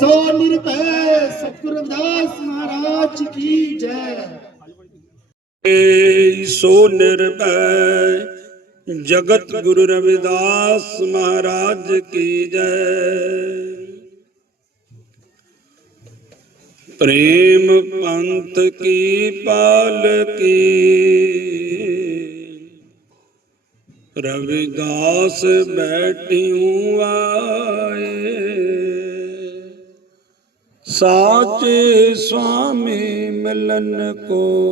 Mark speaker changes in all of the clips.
Speaker 1: ਸੋ ਨਿਰਭੈ ਸਤਿਗੁਰੂ ਰਵਿਦਾਸ ਮਹਾਰਾਜ ਕੀ ਜੈ।
Speaker 2: ਸੋ ਨਿਰਭੈ ਜਗਤ ਗੁਰੂ ਰਵਿਦਾਸ ਮਹਾਰਾਜ ਕੀ ਜੈ। ਪ੍ਰੇਮ ਪੰਥ ਕੀ ਪਾਲਕੀ ਰਵਿਦਾਸ ਬੈਠਿਉ ਆਏ। ਸਾਚੇ ਸੁਆਮੀ ਮਿਲਨ ਕੋ।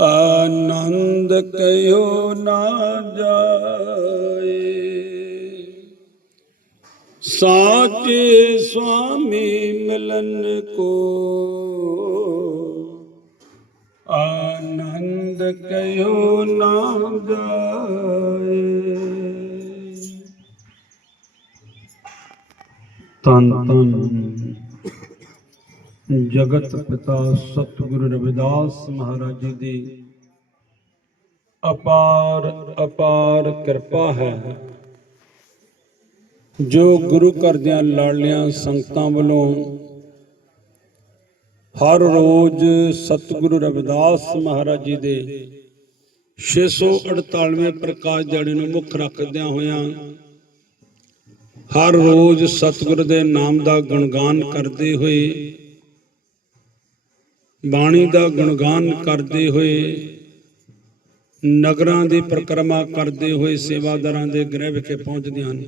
Speaker 2: ਆਨੰਦ ਕਯੋ ਨਾ ਜਾਏ। ਸਾਚੇ ਸੁਆਮੀ ਮਿਲਨ ਕੋ। ਆਨੰਦ ਕਯੋ ਨਾ ਜਾਏ। ਤਨ ਤਨ। ਜਗਤ ਪਿਤਾ ਸਤਿਗੁਰੂ ਰਵਿਦਾਸ ਮਹਾਰਾਜ ਜੀ ਦੀ ਅਪਾਰ ਅਪਾਰ ਕਿਰਪਾ ਹੈ, ਜੋ ਗੁਰੂ ਘਰ ਦੀਆਂ ਲਾਡਲੀਆਂ ਸੰਗਤਾਂ ਵੱਲੋਂ ਹਰ ਰੋਜ਼ ਸਤਿਗੁਰੂ ਰਵਿਦਾਸ ਮਹਾਰਾਜ ਜੀ ਦੇ 648ਵੇਂ ਪ੍ਰਕਾਸ਼ ਦਿਹਾੜੇ ਨੂੰ ਮੁੱਖ ਰੱਖਦਿਆਂ ਹੋਇਆਂ ਹਰ ਰੋਜ਼ ਸਤਿਗੁਰ ਦੇ ਨਾਮ ਦਾ ਗੁਣਗਾਨ ਕਰਦੇ ਹੋਏ, ਬਾਣੀ ਦਾ ਗੁਣਗਾਨ ਕਰਦੇ ਹੋਏ, ਨਗਰਾਂ ਦੀ ਪਰਿਕਰਮਾ ਕਰਦੇ ਹੋਏ ਸੇਵਾਦਾਰਾਂ ਦੇ ਗ੍ਰਹਿ ਵਿਖੇ ਪਹੁੰਚਦੇ ਹਨ।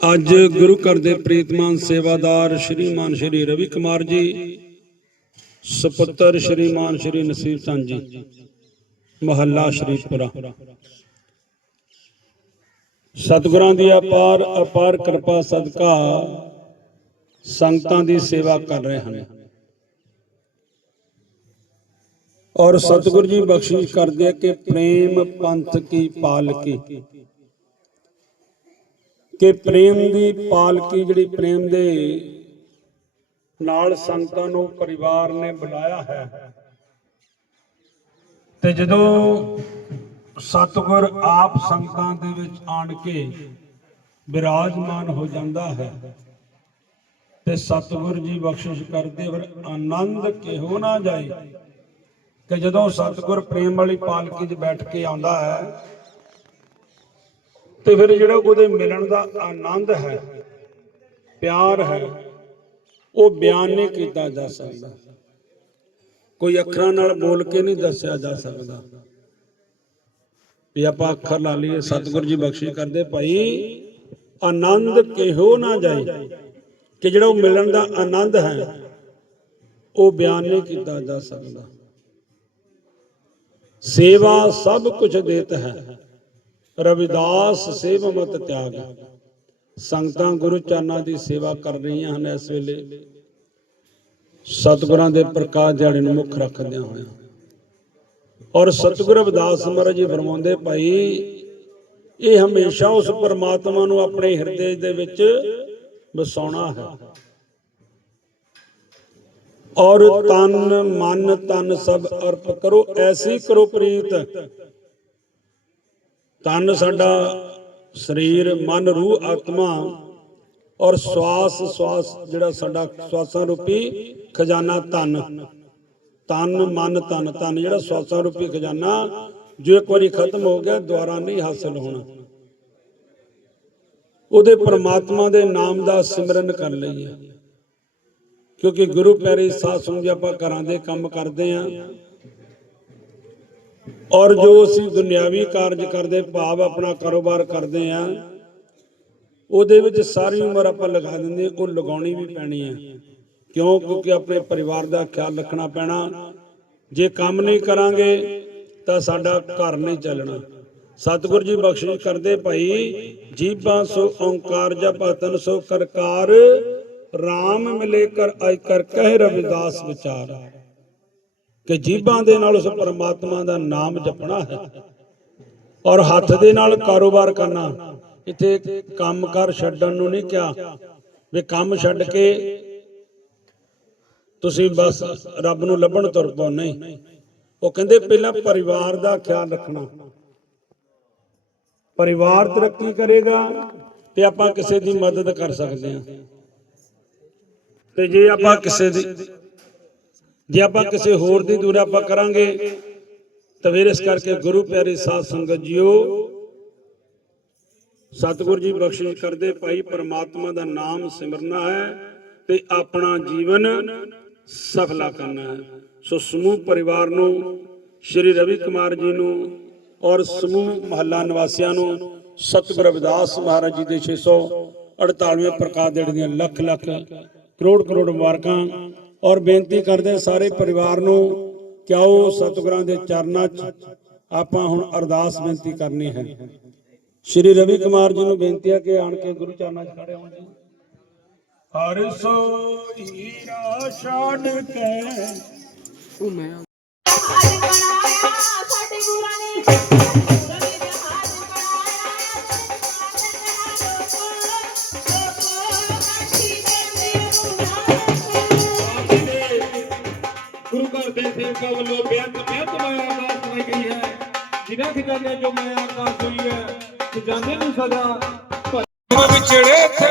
Speaker 2: ਅੱਜ ਗੁਰੂ ਘਰ ਦੇ ਪ੍ਰੀਤਮਾਨ ਸੇਵਾਦਾਰ ਸ਼੍ਰੀਮਾਨ ਸ਼੍ਰੀ ਰਵੀ ਕੁਮਾਰ ਜੀ, ਸੁਪੁੱਤਰ ਸ਼੍ਰੀਮਾਨ ਸ਼੍ਰੀ ਨਸੀਬ ਚੰਦ ਜੀ, ਮਹੱਲਾ ਸ਼ਰੀਫਪੁਰਾ ਸਤਿਗੁਰਾਂ ਦੀ ਅਪਾਰ ਅਪਾਰ ਕਿਰਪਾ ਸਦਕਾ ਸੰਗਤਾਂ ਦੀ ਸੇਵਾ ਕਰ ਰਹੇ ਹਨ। ਔਰ ਸਤਿਗੁਰ ਜੀ ਬਖਸ਼ਿਸ਼ ਕਰਦੇ ਆ ਕਿ ਪ੍ਰੇਮ ਪੰਥ ਕੀ ਪਾਲਕੀ। ਕਿ ਪ੍ਰੇਮ ਦੀ ਪਾਲਕੀ ਜਿਹੜੀ ਪ੍ਰੇਮ ਦੇ ਨਾਲ ਸੰਗਤਾਂ ਨੂੰ ਪਰਿਵਾਰ ਨੇ ਬੁਲਾਇਆ ਹੈ। ਤੇ ਜਦੋਂ ਸਤਿਗੁਰ ਆਪ ਸੰਗਤਾਂ ਦੇ ਵਿੱਚ ਆਣ ਕੇ ਬਿਰਾਜਮਾਨ ਹੋ ਜਾਂਦਾ ਹੈ ਤੇ ਸਤਿਗੁਰ ਜੀ ਬਖਸ਼ਿਸ਼ ਕਰਦੇ ਫਿਰ ਆਨੰਦ ਕਿਹੋ ਨਾ ਜਾਏ ਕਿ ਜਦੋਂ ਸਤਿਗੁਰ ਪ੍ਰੇਮ ਵਾਲੀ ਪਾਲਕੀ 'ਚ ਬੈਠ ਕੇ ਆਉਂਦਾ ਹੈ ਤੇ ਫਿਰ ਜਿਹੜਾ ਉਹਦੇ ਮਿਲਣ ਦਾ ਆਨੰਦ ਹੈ, ਪਿਆਰ ਹੈ, ਉਹ ਬਿਆਨ ਨਹੀਂ ਕੀਤਾ ਜਾ ਸਕਦਾ। ਕੋਈ ਅੱਖਰਾਂ ਨਾਲ ਬੋਲ ਕੇ ਨਹੀਂ ਦੱਸਿਆ ਜਾ ਸਕਦਾ। ਵੀ ਆਪਾਂ ਅੱਖਰ ਲਾ ਲਈਏ, ਸਤਿਗੁਰ ਜੀ ਬਖਸ਼ਿਸ਼ ਕਰਦੇ ਭਾਈ, ਆਨੰਦ ਕਿਹੋ ਨਾ ਜਾਏ ਕਿ ਜਿਹੜਾ ਉਹ ਮਿਲਣ ਦਾ ਆਨੰਦ ਹੈ, ਉਹ ਬਿਆਨ ਨਹੀਂ ਕੀਤਾ ਜਾ ਸਕਦਾ। ਸੇਵਾ ਸਭ ਕੁਝ ਦੇਤ ਹੈ, ਰਵਿਦਾਸ ਸੇਵ ਮਤ ਤਿਆਗ। ਸੰਗਤਾਂ ਗੁਰੂ ਚਰਨਾਂ ਦੀ ਸੇਵਾ ਕਰ ਰਹੀਆਂ ਹਨ ਇਸ ਵੇਲੇ। ਸਤਿਗੁਰਾਂ ਦੇ ਪ੍ਰਕਾਸ਼ ਦਿਹਾੜੇ ਨੂੰ ਮੁੱਖ ਰੱਖਦਿਆਂ ਹੋਇਆਂ। ਔਰ ਸਤਿਗੁਰ ਅਵਦਾਸ ਮਹਾਰਾਜ ਜੀ ਫਰਮਾਉਂਦੇ ਭਾਈ, ਇਹ ਹਮੇਸ਼ਾ ਉਸ ਪਰਮਾਤਮਾ ਨੂੰ ਆਪਣੇ ਹਿਰਦੇ ਦੇ ਵਿੱਚ ਵਸਾਉਣਾ ਹੈ। ਔਰ ਤਨ, ਮਨ, ਤਨ ਸਭ ਅਰਪ ਕਰੋ, ਐਸੀ ਕਰੋ ਪ੍ਰੀਤ। ਤਨ ਸਾਡਾ ਸਰੀਰ, ਮਨ, ਰੂਹ, ਆਤਮਾ ਔਰ ਸਵਾਸ ਸਵਾਸ ਜਿਹੜਾ ਸਾਡਾ ਸਵਾਸਾਂ ਰੂਪੀ ਖਜ਼ਾਨਾ ਤਨ ਤਨ ਮਨ ਤਨ ਤਨ ਜਿਹੜਾ ਸਵਾਸਾਂ ਰੂਪੀ ਖਜ਼ਾਨਾ ਜੋ ਇੱਕ ਵਾਰੀ ਖਤਮ ਹੋ ਗਿਆ ਦੁਬਾਰਾ ਨਹੀਂ ਹਾਸਲ ਹੋਣਾ। ਉਹਦੇ ਪ੍ਰਮਾਤਮਾ ਦੇ ਨਾਮ ਦਾ ਸਿਮਰਨ ਕਰ ਲਈਏ। ਕਿਉਂਕਿ ਗੁਰੂ ਪਿਆਰੇ ਸਾਧ ਸੰਗਤ ਜੀ ਆਪਾਂ ਘਰਾਂ ਦੇ ਕੰਮ ਕਰਦੇ ਆਂ। ਔਰ ਜੋ ਅਸੀਂ ਦੁਨਿਆਵੀ ਕਾਰਜ ਕਰਦੇ ਭਾਵ ਆਪਣਾ ਕਾਰੋਬਾਰ ਕਰਦੇ ਆਂ ਉਹਦੇ ਵਿੱਚ ਸਾਰੀ ਉਮਰ ਆਪਾਂ ਲਗਾ ਦਿੰਦੇ ਹਾਂ, ਉਹ ਲਗਾਉਣੀ ਵੀ ਪੈਣੀ ਹੈ ਕਿਉਂ? ਕਿਉਂਕਿ ਆਪਣੇ ਪਰਿਵਾਰ ਦਾ ਖਿਆਲ ਰੱਖਣਾ ਪੈਣਾ। ਜੇ ਕੰਮ ਨਹੀਂ ਕਰਾਂਗੇ, ਤਾਂ ਸਾਡਾ ਘਰ ਨਹੀਂ ਚੱਲਣਾ। ਸਤਿਗੁਰੂ ਜੀ ਬਖਸ਼ਿਸ਼ ਕਰਦੇ ਭਾਈ ਜੀਬਾਂ ਸੋ ਓੰਕਾਰ ਜਪਤਨ ਸੋ ਕਰਕਾਰ RAM ਮਿਲੇ ਕਰ ਆਇ ਕਰ, ਕਹਿ ਰਵਿਦਾਸ ਵਿਚਾਰ। ਕਿ ਜੀਬਾਂ ਦੇ ਨਾਲ ਉਸ ਪਰਮਾਤਮਾ ਦਾ ਨਾਮ ਜਪਣਾ ਹੈ ਔਰ ਹੱਥ ਦੇ ਨਾਲ ਕਾਰੋਬਾਰ ਕਰਨਾ। ਇੱਥੇ ਕੰਮਕਾਰ ਛੱਡਣ ਨੂੰ ਨਹੀਂ ਕਿਹਾ। ਵੀ ਕੰਮ ਛੱਡ ਕੇ ਤੁਸੀਂ ਬਸ ਰੱਬ ਨੂੰ ਲੱਭਣ ਤੁਰ ਪਓ, ਨਹੀਂ। ਉਹ ਕਹਿੰਦੇ ਪਹਿਲਾਂ ਪਰਿਵਾਰ ਦਾ ਖਿਆਲ ਰੱਖਣਾ। ਪਰਿਵਾਰ ਤਰੱਕੀ ਕਰੇਗਾ ਤੇ ਆਪਾਂ ਕਿਸੇ ਦੀ ਮਦਦ ਕਰ ਸਕਦੇ ਹਾਂ। ਤੇ ਜੇ ਆਪਾਂ ਕਿਸੇ ਦੀ ਜੇ ਆਪਾਂ ਕਿਸੇ ਹੋਰ ਦੀ ਦੂਰ ਆਪਾਂ ਕਰਾਂਗੇ, ਤਾਂ ਫਿਰ ਇਸ ਕਰਕੇ ਗੁਰੂ ਪਿਆਰੇ ਸਾਧ ਸੰਗਤ ਜੀਓ, ਸਤਿਗੁਰੂ ਜੀ ਬਖਸ਼ਿਸ਼ ਕਰਦੇ, ਭਾਈ ਪਰਮਾਤਮਾ ਦਾ ਨਾਮ ਸਿਮਰਨਾ ਹੈ ਤੇ ਆਪਣਾ ਜੀਵਨ ਸਫਲਾ ਕਰਨਾ ਹੈ। ਸੋ ਸਮੂਹ ਪਰਿਵਾਰ ਨੂੰ, ਸ਼੍ਰੀ ਰਵੀ ਕੁਮਾਰ ਜੀ ਨੂੰ ਔਰ ਸਮੂਹ ਮਹੱਲਾ ਨਿਵਾਸੀਆਂ ਨੂੰ ਸਤਿਗੁਰ ਰਵਿਦਾਸ ਮਹਾਰਾਜ ਜੀ ਦੇ 648ਵੇਂ ਪ੍ਰਕਾਸ਼ ਦਿਹਾੜੇ ਦੀਆਂ ਲੱਖ ਲੱਖ ਕਰੋੜ ਕਰੋੜ ਮੁਬਾਰਕਾਂ ਔਰ ਬੇਨਤੀ ਕਰਦੇ ਸਾਰੇ ਪਰਿਵਾਰ ਨੂੰ ਕਿ ਆਓ ਸਤਿਗੁਰਾਂ ਦੇ ਚਰਨਾਂ 'ਚ ਆਪਾਂ ਹੁਣ ਅਰਦਾਸ ਬੇਨਤੀ ਕਰਨੀ ਹੈ। ਸ਼੍ਰੀ ਰਵੀ ਕੁਮਾਰ ਜੀ ਨੂੰ ਬੇਨਤੀ ਹੈ ਕਿ ਆਣ ਕੇ ਗੁਰੂ ਚਰਨਾਂ 'ਚ ਖੜੇ ਹੋਣ ਜੀ। ਹਰ ਸੋਈ ਰਾ ਛੱਡ ਕੇ
Speaker 3: ਹਾਜ ਬਣਾਇਆ ਸਾਡੇ ਗੁਰਾਂ ਨੇ ਗੁਰਾਂ ਨੇ ਹਾਜ ਬਣਾਇਆ ਕਾਠੀ ਦੇ
Speaker 4: ਸੇਵਕਾਂ ਵੱਲੋਂ ਬੇਅੰਤ ਬੇਅੰਤ ਮਾਇਆ ਅਰਦਾਸ ਗਈ ਹੈ? ਜਿਨ੍ਹਾਂ ਖਜ਼ਾਨੇ ਚੋਂ ਮਾਇਆ ਅਰਦਾਸ ਹੋਈ ਹੈ ਖਜ਼ਾਨੇ ਨੂੰ ਸਦਾ। ਵਿਛੜੇ ਥੇ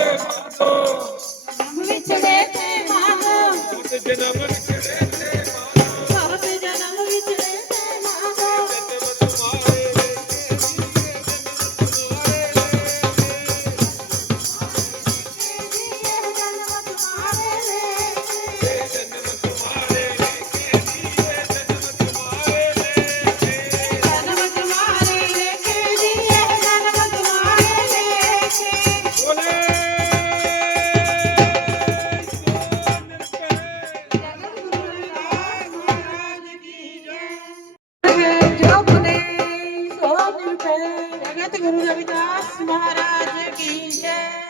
Speaker 3: ਜਗਤ ਰਵਿਦਾਸ ਮਹਾਰਾਜ ਕੀ ਜੈ।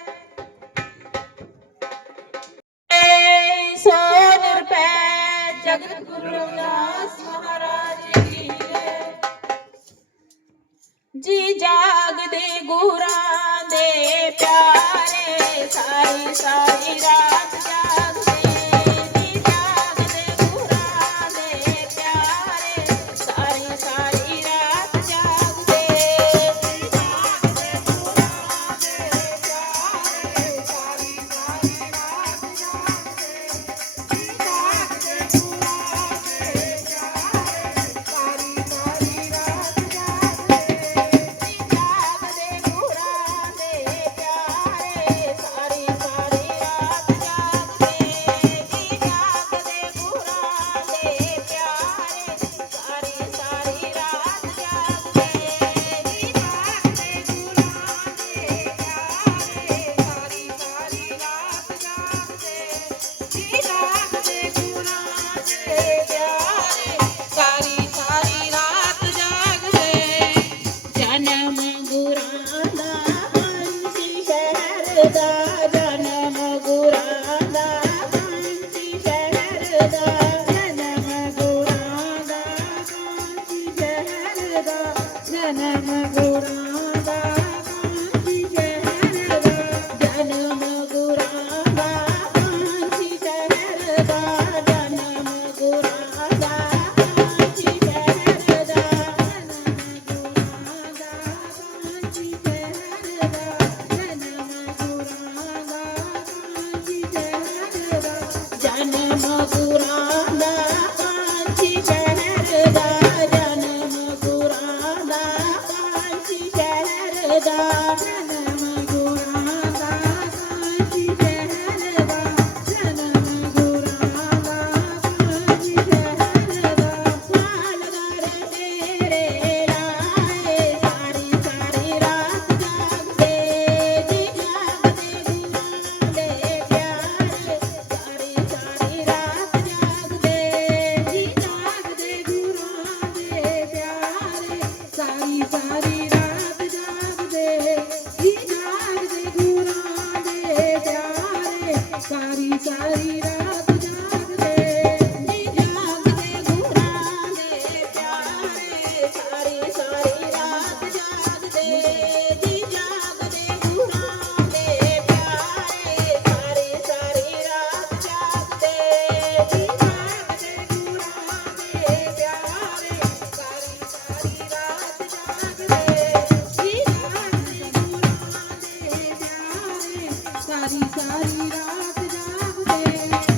Speaker 3: ਸਾਰੀ ਰਾਤ ਜਾਗਦੇ।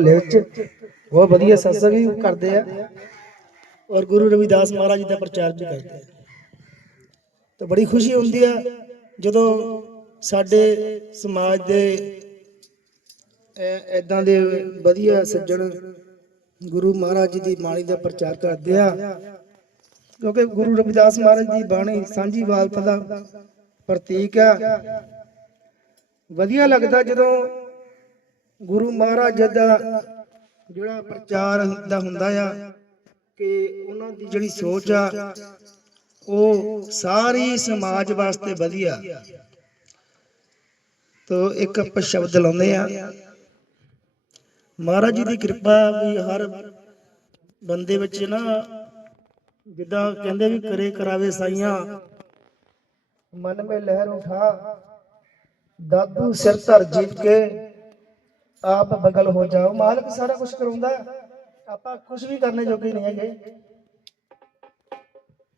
Speaker 1: ਮਹੱਲੇ ਵਿੱਚ। ਬਹੁਤ ਵਧੀਆ ਸਤਸੰਗ ਵੀ ਕਰਦੇ ਆ। ਔਰ ਗੁਰੂ ਰਵਿਦਾਸ ਮਹਾਰਾਜ ਦਾ ਪ੍ਰਚਾਰ ਵੀ ਕਰਦੇ ਆ। ਤਾਂ ਬੜੀ ਖੁਸ਼ੀ ਹੁੰਦੀ ਆ ਜਦੋਂ ਸਾਡੇ ਸਮਾਜ ਦੇ ਐਦਾਂ ਦੇ ਵਧੀਆ ਸੱਜਣ ਗੁਰੂ ਮਹਾਰਾਜ ਦੀ ਬਾਣੀ ਦਾ ਪ੍ਰਚਾਰ ਕਰਦੇ ਆ। ਕਿਉਂਕਿ ਗੁਰੂ ਰਵਿਦਾਸ ਮਹਾਰਾਜ ਦੀ ਬਾਣੀ ਸਾਂਝੀ ਵਾਲਤਾ ਦਾ ਪ੍ਰਤੀਕ ਆ। ਵਧੀਆ ਲੱਗਦਾ ਜਦੋਂ ਗੁਰੂ ਮਹਾਰਾਜ ਦਾ ਜਿਹੜਾ ਪ੍ਰਚਾਰ ਦਾ ਹੁੰਦਾ ਆ ਕਿ ਉਹਨਾਂ ਦੀ ਜਿਹੜੀ ਸੋਚ ਆ, ਉਹ ਸਾਰੀ ਸਮਾਜ ਵਾਸਤੇ ਵਧੀਆ। ਤੋ ਇੱਕ ਆਪਾਂ ਸ਼ਬਦ ਲਾਉਂਦੇ ਆ। ਮਹਾਰਾਜ ਜੀ ਦੀ ਕਿਰਪਾ ਵੀ ਹਰ ਬੰਦੇ ਵਿੱਚ ਨਾ ਜਿੱਦਾਂ ਕਹਿੰਦੇ ਵੀ ਕਰੇ ਕਰਾਵੇ ਸਾਈਆਂ। ਮਨ ਮੇ ਲਹਿਰ ਉਠਾ, ਦਾਦੂ ਸਿਰ ਧਰ ਜੀਵ ਕੇ ਆਪ ਬਗਲ ਹੋ ਜਾਓ। ਮਾਲਕ ਸਾਰਾ ਕੁਝ ਕਰਾਉਂਦਾ ਆਪਾਂ ਕੁਝ ਵੀ ਕਰਨੇ ਜੋਗੇ ਨਹੀਂ ਹੈਗੇ।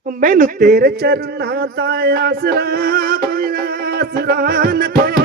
Speaker 1: ਮੈਨੂੰ ਤੇਰੇ ਚਰਨਾਂ ਦਾ ਆਸਰਾ, ਕੋਈ ਆਸਰਾ ਨ ਕੋਈ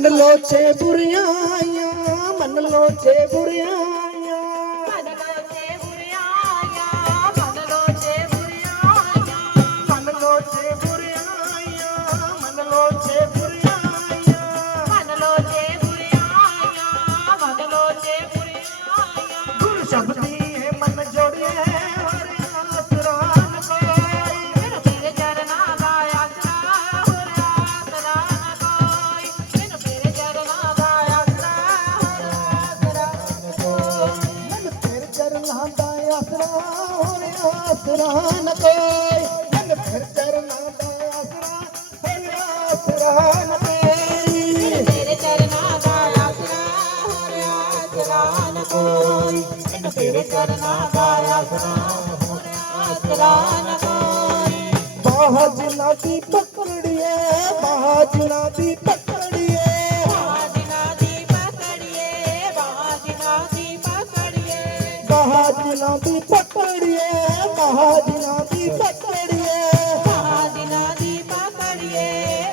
Speaker 1: మనలో చేపురియాయా మనలో చేపురియాయా ਆਸਰਾ ਕੋਈ ਮੈਨੂੰ ਤੇਰੇ ਚਰਨਾਂ ਦਾ ਆਸਰਾ ਹੋਰ ਆਸਰਾ ਕੋਈ ਬਾਹਜਨਾ ਦੀ ਪਕੜੀਏ ਬਾਹਜਨਾ ਦੀ ਪਕੜੀਏ
Speaker 3: ਬਾਜਨਾ ਦੀ ਪਕੜੀਏ ਬਾਜਨਾ ਦੀ ਪਕੜੀਏ
Speaker 1: ਬਾਹਜਨਾ ਦੀ ਪਕੜੀਏ ਬਾਹਜਨਾ ਦੀ ਪਕੜੀਏ
Speaker 3: ਬਾਜਨਾ ਦੀ ਪਕੜੀਏ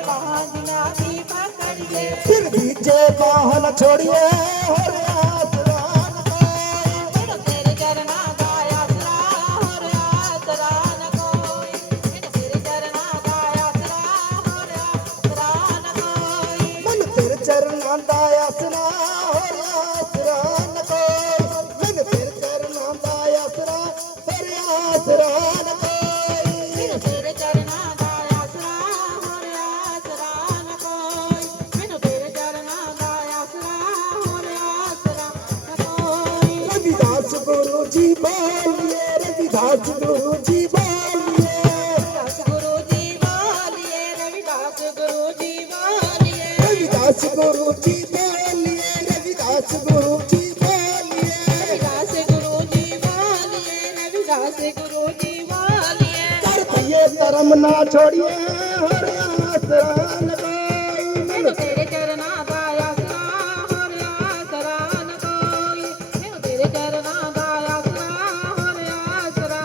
Speaker 3: ਬਾਜਨਾ ਦੀ ਪਕੜੀਏ
Speaker 1: ਫਿਰ ਵੀ ਜੇ ਬਾਹ ਛੋੜੀਏ ਹੋਰ ਛੋੜੀਏ ਹੋਰ ਆਸਰਾ
Speaker 3: ਮੈਨੂੰ ਤੇਰੇ ਚਰਨਾਂ ਦਾ ਆਸਰਾ ਹੋਰ ਆਸਰਾ ਮੈਨੂੰ ਤੇਰੇ ਚਰਨਾਂ ਦਾ ਆਸਰਾ ਹੋਰ ਆਸਰਾ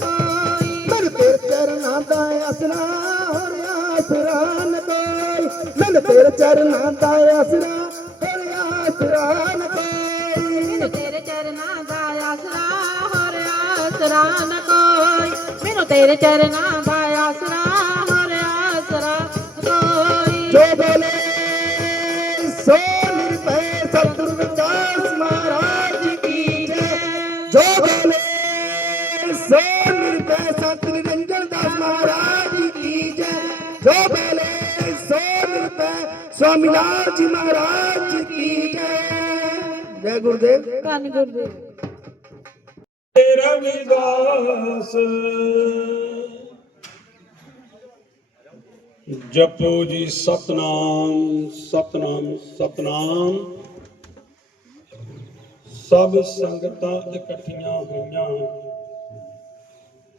Speaker 3: ਕੋਈ
Speaker 1: ਮਨ ਤੇਰੇ ਚਰਨਾਂ ਦਾ ਆਸਰਾ ਹੋਰ ਆਸਰਾ ਮਨ ਤੇਰੇ ਚਰਨਾਂ ਦਾ ਆਸਰਾ ਹੋਰ ਆਸਰਾ
Speaker 3: ਮੈਨੂੰ ਤੇਰੇ ਚਰਨਾਂ ਦਾ ਆਸਰਾ ਹੋਰ ਆਸਰਾ ਕੋਈ ਮੈਨੂੰ ਤੇਰੇ ਚਰਨਾਂ
Speaker 1: ਜੀ ਮਹਾਰਾਜ ਕੀ ਜੈ। ਜੈ ਗੁਰਦੇਵ।
Speaker 3: ਧੰਨ ਗੁਰਦੇਵ।
Speaker 2: ਰਵਿਦਾਸ ਜਪੋ ਜੀ ਸਤਨਾਮ ਸਤਨਾਮ ਸਤਨਾਮ। ਸਭ ਸੰਗਤਾਂ ਇਕੱਠੀਆਂ ਹੋਈਆਂ।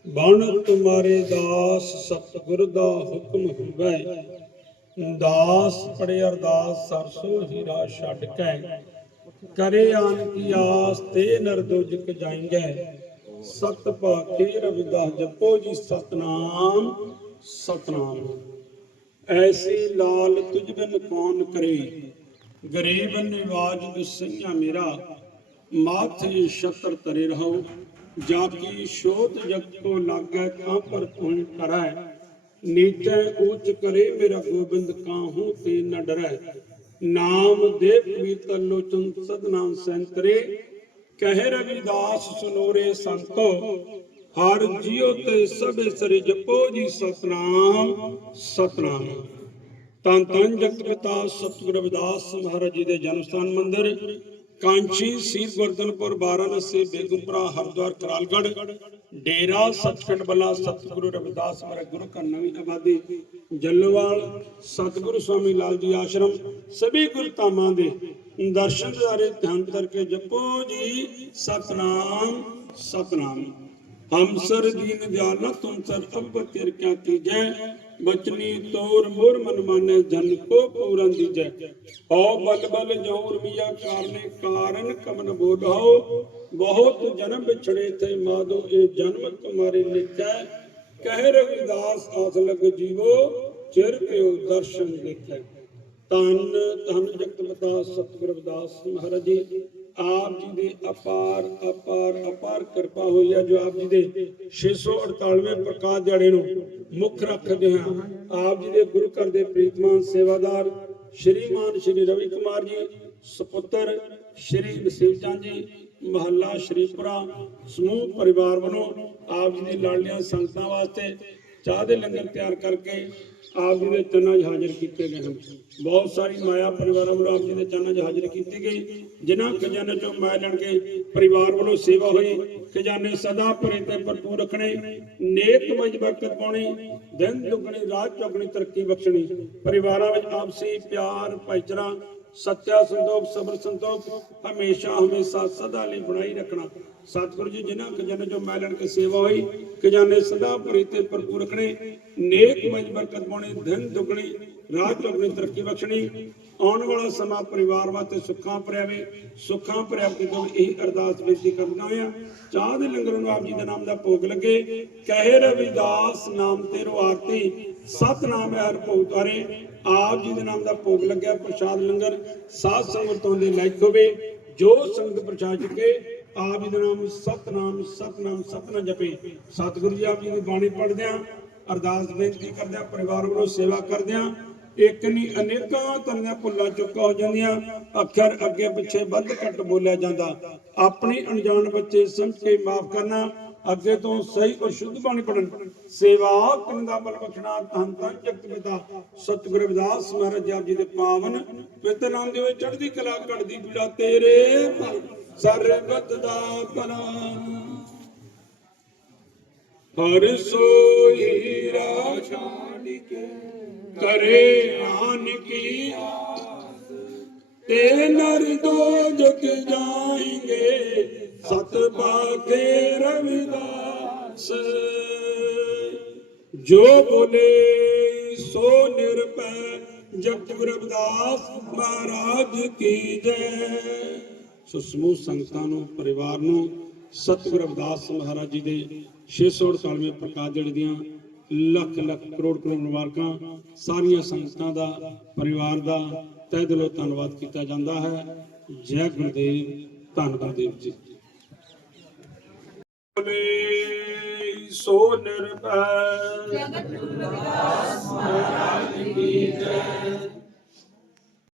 Speaker 2: ਬਣ ਤੁਮਾਰੇ ਦਾਸ ਸਤਿਗੁਰ ਦਾ ਹੁਕਮ ਹੋਵੇ। ਦਾਸ ਪੜੇ ਅਰਦਾਸ ਸਰਸੋ ਹੀਰਾ ਛੱਡ ਕੇ। ਕਰੇ ਆਨ ਕੀ ਆਸ ਤੇ ਨਰਦੋਜਕ ਜਾਏਂਗੇ ਸਤ ਭਾਖੇ ਰਵਿਦਾਸ ਜਪੋ ਜੀ ਸਤਨਾਮ ਸਤਨਾਮ। ਐਸੀ ਲਾਲ ਤੁਝ ਬਿਨ ਕੌਣ ਕਰੇ? ਗਰੀਬ ਨਿਵਾਜ ਗੁਸਈਆ ਮੇਰਾ। ਮਾਥੇ ਛਤਰ ਤਰੇ ਰਹੋ। ਜਾ ਕੀ ਸ਼ੋਤ ਜਗ ਕੋ ਲਾਗੈ ਕਾਂ ਪਰ ਪੁਣ ਕਰੈ ਨੀਚੈ ਉੱਚ ਕਰੇ ਮੇਰਾ ਗੋਬਿੰਦ ਕਾਹੂ ਤੇ ਨ ਡਰੈ। ਨਾਮ ਦੇ ਪਵਿੱਤਰ ਲੋਚਨ ਸਦਨਾਮ ਸੰਤਰੇ। ਕਹਿ ਰਵਿਦਾਸ ਸੁਨੋਰੇ ਸੰਤੋ, ਹਰ ਜੀਉ ਤੇ ਸਭੇ ਸਰੇ ਜਪੋ ਜੀ ਸਤਨਾਮ ਸਤਨਾਮ। ਤਾਂ ਤਨ ਜਗਤ ਪਿਤਾ ਸਤਿਗੁਰ ਰਵਿਦਾਸ ਮਹਾਰਾਜ ਜੀ ਦੇ ਜਨਮ ਸਥਾਨ ਮੰਦਿਰ ਕਾਂਚੀ ਸੀਰ ਗੁਰਦਨਪੁਰ, ਵਾਰਾਣਸੀ ਬੇਗਮਪੁਰਾ ਹਰਿਦੁਆਰ ਕਰਾਲਗੜ ਡੇਰਾ ਸਤਖੰਡ ਬਲਾ ਸਤਿਗੁਰੂ ਰਵਿਦਾਸ ਮਹਾਰਾਜ ਗੁਰੂ ਕਾ ਨਵੀਂ ਆਬਾਦੀ, ਜੱਲੋਵਾਲ, ਸਤਿਗੁਰੂ ਸਵਾਮੀ ਲਾਲ ਜੀ ਆਸ਼ਰਮ, ਸਭੀ ਗੁਰਧਾਮਾਂ ਦੇ ਦਰਸ਼ਨ ਦਿਦਾਰੇ ਧਿਆਨ ਕਰਕੇ ਜਪੋ ਜੀ, ਸਤਨਾਮ ਸਤਨਾਮ। ਹਮ ਸਰ ਦੀਨ ਦਿਆਲਾ ਤੁਮ ਸਰ ਅਬ ਤੇਰ ਕਿਆ ਕੀਜੈ, ਬਚਨੀ ਤੋਰ ਮੋਰ ਮਨ ਮਾਨੇ, ਜਨ ਕੋ ਪੂਰਨ ਦੀਜੈ। ਹਉ ਬਲ ਬਲ ਜੋਰ ਮੀਆ, ਕਾਰਨੇ ਕਾਰਨ ਕਮਨ ਬੋਧਾਓ ਬਹੁਤ ਜਨਮ ਵਿਛੜੇ ਤੇ ਮਾਦੋ, ਇਹ ਜਨਮ ਤੁਮਾਰੇ ਲਿਖੈ ਕਹਿ ਰਵਿਦਾਸ ਆਸ ਲਗ ਜੀਵੋ, ਚਿਰ ਪਿਓ ਦਰਸ਼ਨ ਦੇਖੈ ਤਨ ਧਨ ਜਗਤ ਪਿਤਾ ਸਤਿਗੁਰ ਰਵਿਦਾਸ ਮਹਾਰਾਜ ਜੀ। ਆਪ ਜੀ ਦੇ ਅਪਾਰ ਅਪਾਰ ਅਪਾਰ ਕਿਰਪਾ ਹੋਈ ਹੈ ਜੋ ਆਪ ਜੀ ਦੇ 648ਵੇਂ ਪ੍ਰਕਾਸ਼ ਦਿਹਾੜੇ ਨੂੰ ਮੁੱਖ ਰੱਖਦੇ ਹਾਂ। ਆਪ ਜੀ ਦੇ ਗੁਰੂ ਘਰ ਦੇ ਪ੍ਰੀਤਮਾਨ ਸੇਵਾਦਾਰ ਸ਼੍ਰੀਮਾਨ ਸ਼੍ਰੀ ਰਵੀ ਕੁਮਾਰ ਜੀ, ਸੁਪੁੱਤਰ ਸ਼੍ਰੀ ਨਸੀਬ ਚੰਦ ਜੀ ਮਹੱਲਾ ਸ਼੍ਰੀਪੁਰਾ ਸਮੂਹ ਪਰਿਵਾਰ ਵੱਲੋਂ ਆਪ ਜੀ ਦੀ ਲਾਡਲੀਆਂ ਸੰਗਤਾਂ ਵਾਸਤੇ ਚਾਹ ਦੇ ਲੰਗਰ ਤਿਆਰ ਕਰਕੇ ਆਪ ਜੀ ਦੇ ਚਰਨਾਂ 'ਚ ਹਾਜ਼ਰ ਕੀਤੇ ਗਏ ਹਨ। ਬਹੁਤ ਸਾਰੀ ਮਾਇਆ ਪਰਿਵਾਰਾਂ ਵੱਲੋਂ ਆਪ ਜੀ ਦੇ ਚਰਨਾਂ 'ਚ ਹਾਜ਼ਰ ਕੀਤੀ ਗਈ। ਜਿਨ੍ਹਾਂ ਖਜ਼ਾਨੇ 'ਚੋਂ ਮਾਇਆ ਲੈਣ ਕੇ ਪਰਿਵਾਰ ਵੱਲੋਂ ਸੇਵਾ ਹੋਈ, ਖਜ਼ਾਨੇ ਸਦਾ ਭਰੇ ਤੇ ਭਰਪੂਰ ਰੱਖਣੇ ਨੇਕ ਮਜ ਬਰਕਤ ਪਾਉਣੀ, ਦਿਨ ਦੁਗਣੀ, ਰਾਤ ਚੌਗਣੀ ਤਰੱਕੀ ਬਖਸ਼ਣੀ। ਪਰਿਵਾਰਾਂ ਵਿੱਚ ਆਪਸੀ ਪਿਆਰ, ਭਾਈਚਾਰਾ ਸੱਚਾ ਸੰਤੋਖ, ਸਬਰ ਸੰਤੋਖ, ਹਮੇਸ਼ਾ ਹਮੇਸ਼ਾ ਸਦਾ ਲਈ ਬਣਾਈ ਰੱਖਣਾ। ਸਤਿਗੁਰੂ ਜੀ, ਜਿਨ੍ਹਾਂ ਖਜ਼ਾਨੇ ਚੋਂ ਮੈਲਣ ਕੇ ਸੇਵਾ ਹੋਈ, ਖਜ਼ਾਨੇ ਸਦਾ ਭਰੇ ਤੇ ਭਰਪੂਰ ਰੱਖਣੇ, ਨੇਕ ਮਜ ਬਰਕਤ ਪਾਉਣੀ ਦਿਨ ਦੁਗਣੀ ਰਾਤ ਚੌਗਣੀ ਤਰੱਕੀ ਬਖਸ਼ਣੀ, ਆਉਣ ਵਾਲਾ ਸਮਾਂ ਪਰਿਵਾਰ ਵਾਸਤੇ ਸੁੱਖਾਂ ਭਰਿਆਵੇ ਸੁੱਖਾਂ ਭਰਿਆ ਕੇ ਤੋਂ ਇਹ ਅਰਦਾਸ ਬੇਨਤੀ ਕਰਦਾ ਹੋਇਆ ਚਾਹ ਦੇ ਲੰਗਰ ਨੂੰ ਆਪ ਜੀ ਦੇ ਨਾਮ ਦਾ ਭੋਗ ਲੱਗੇ, ਕਹੇ ਰਵਿਦਾਸ ਨਾਮ ਤੇਰੋ ਆਰਤੀ ਸਤਨਾਮ ਹੈ ਹਰ ਭੋਗ ਆਪ ਜੀ ਦੇ ਨਾਮ ਦਾ ਭੋਗ ਲੱਗਿਆ ਪ੍ਰਸ਼ਾਦ ਲੰਗਰ। ਸਾਧ ਸੰਗਤਾਂ ਦੇ ਲਾਇਕ ਹੋਵੇ, ਜੋ ਸੰਗਤ ਪ੍ਰਸ਼ਾਦ ਚੁੱਕੇ ਆਪ ਜੀ ਦਾ ਨਾਮ ਸਤਨਾਮ ਸਤਨਾਮ ਸਤਨਾਮ ਜਪੇ। ਸਤਿਗੁਰੂ ਜੀ ਆਪ ਜੀ ਦੀ ਬਾਣੀ ਪੜ੍ਹਦਿਆਂ, ਅਰਦਾਸ ਬੇਨਤੀ ਕਰਦਿਆਂ, ਪਰਿਵਾਰ ਵੱਲੋਂ ਸੇਵਾ ਕਰਦਿਆਂ, ਇੱਕ ਨਹੀਂ ਅਨੇਕਾਂ ਤਰ੍ਹਾਂ ਭੁੱਲਾਂ ਚੁੱਕਾ ਹੋ ਜਾਂਦੀਆਂ, ਅੱਖਰ ਅੱਗੇ ਪਿੱਛੇ ਵੱਧ ਘੱਟ ਬੋਲਿਆ ਜਾਂਦਾ। ਆਪਣੇ ਅਣਜਾਣ ਬੱਚੇ ਸਮਝ ਕੇ ਮਾਫ ਕਰਨਾ ਅੱਗੇ ਤੋਂ ਸਹੀ ਔਰ ਸ਼ੁੱਧ ਬਾਣੀ ਪੜਨ। ਸੇਵਾ ਕਰਨ ਦਾ ਬਲ ਬਖਸ਼ਣਾ, ਧੰਨ ਧੰਨ ਜਗਤ ਪਿਤਾ। ਸਤਿਗੁਰੂ ਰਵਿਦਾਸ ਮਹਾਰਾਜ ਆਪ ਜੀ ਦੇ ਪਾਵਨ। ਪਿਤ ਨਾਮ ਦੇ ਵਿੱਚ ਚੜ੍ਹਦੀ ਕਲਾ ਕੱਢਦੀ ਪੀੜਾ ਤੇਰੇ ਸਰਬਤ ਦਾ ਭਲਾ। ਹਰ ਸੋਈ ਰਾਖਾ ਕਰੇ ਆਨ ਆਸ। ਤੇ ਨਰ ਦੋ ਜਗ ਜਾਏਂਗੇ ਸਤ ਬਾਕੇ ਰਵਿਦਾਸ, ਜੋ ਬੋਲੇ ਸੋ ਨਿਰਪੈ ਜਗਤ ਗੁਰੂ ਰਵਿਦਾਸ ਮਹਾਰਾਜ ਕੀ ਜੈ। ਸੋ ਸਮੂਹ ਸੰਗਤਾਂ ਨੂੰ, ਪਰਿਵਾਰ ਨੂੰ, ਸਤਿਗੁਰੂ ਰਵਿਦਾਸ ਮਹਾਰਾਜ ਜੀ ਦੇ 648ਵੇਂ ਪ੍ਰਕਾਸ਼ ਦਿਹਾੜੇ ਦੀਆਂ ਲੱਖ ਲੱਖ ਕਰੋੜ ਕਰੋੜ ਮੁਬਾਰਕਾਂ ਸਾਰੀਆਂ ਸੰਗਤਾਂ ਦਾ, ਪਰਿਵਾਰ ਦਾ ਤਹਿ ਦਿਲੋਂ ਧੰਨਵਾਦ ਕੀਤਾ ਜਾਂਦਾ ਹੈ। ਜੈ ਗੁਰਦੇਵ, ਧੰਨ ਗੁਰਦੇਵ ਜੀ। ਬੋਲੇ ਸੋ ਨਿਰਭੈ। ਜਗਤ ਗੁਰੂ ਰਵਿਦਾਸ ਮਹਾਰਾਜ ਕੀ ਜੈ।